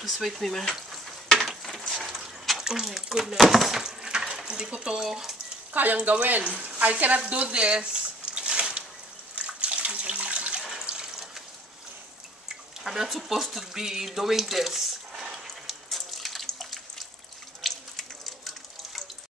Just wait me, man. Oh my goodness. Hindi ko to kayang gawin. I cannot do this. I'm not supposed to be doing this.